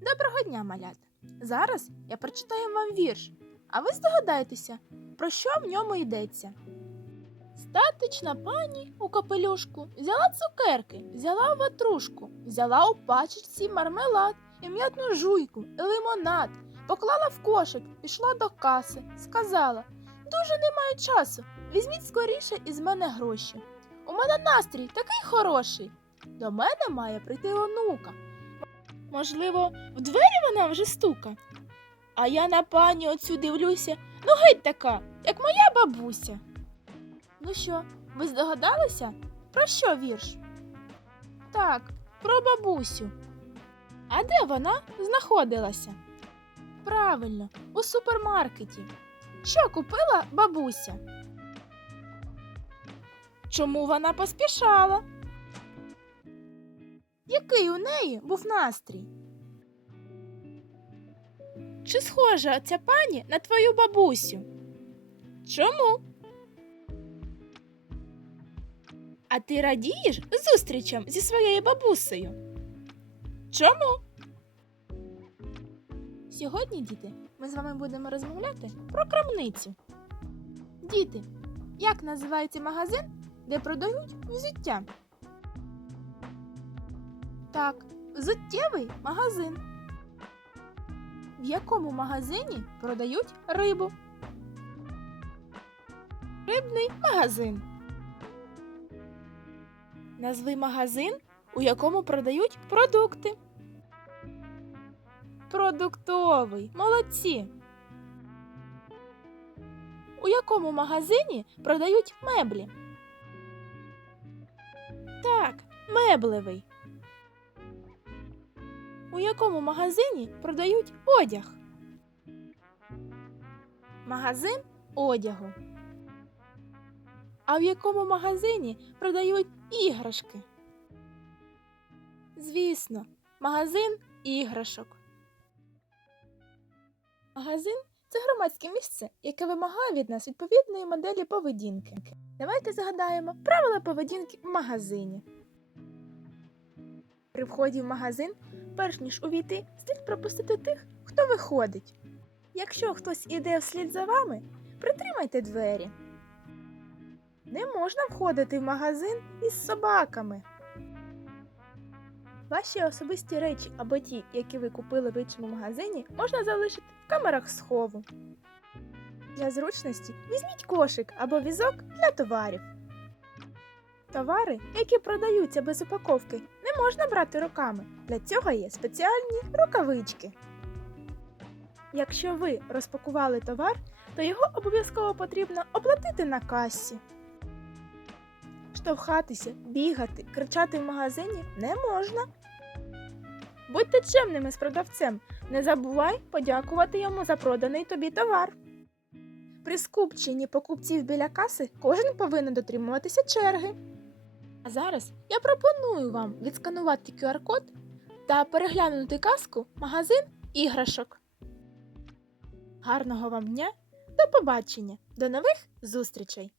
Доброго дня, малята! Зараз я прочитаю вам вірш, а ви здогадаєтеся, про що в ньому йдеться. Статична пані у капелюшку взяла цукерки, взяла ватрушку, взяла у пачечці мармелад і м'ятну жуйку, і лимонад, поклала в кошик, пішла до каси, сказала: Дуже не маю часу. Візьміть скоріше із мене гроші. У мене настрій такий хороший. До мене має прийти онука. Можливо, в двері вона вже стука. А я на пані оцю дивлюся, ну геть така, як моя бабуся. Ну що, ви здогадалися? Про що вірш? Так, про бабусю. А де вона знаходилася? Правильно, у супермаркеті. Що купила бабуся? Чому вона поспішала? Який у неї був настрій? Чи схожа ця пані на твою бабусю? Чому? А ти радієш зустрічам зі своєю бабусею? Чому? Сьогодні, діти, ми з вами будемо розмовляти про крамницю. Діти, як називається магазин, де продають взуття? Так, взуттєвий магазин. В якому магазині продають рибу? Рибний магазин. Назви магазин, у якому продають продукти. Продуктовий. Молодці. У якому магазині продають меблі? Так, меблевий. У якому магазині продають одяг? Магазин одягу. А в якому магазині продають іграшки? Звісно, магазин іграшок. Магазин це громадське місце, яке вимагає від нас відповідної моделі поведінки. Давайте згадаємо правила поведінки в магазині. При вході в магазин, перш ніж увійти, слід пропустити тих, хто виходить. Якщо хтось іде вслід за вами, притримайте двері. Не можна входити в магазин із собаками. Ваші особисті речі або ті, які ви купили в іншому магазині, можна залишити в камерах схову. Для зручності візьміть кошик або візок для товарів. Товари, які продаються без упаковки, можна брати руками. Для цього є спеціальні рукавички. Якщо ви розпакували товар, то його обов'язково потрібно оплатити на касі. Штовхатися, бігати, кричати в магазині не можна. Будьте чемними з продавцем, не забувай подякувати йому за проданий тобі товар. При скупченні покупців біля каси кожен повинен дотримуватися черги. А зараз я пропоную вам відсканувати QR-код та переглянути казку магазин іграшок. Гарного вам дня! До побачення! До нових зустрічей!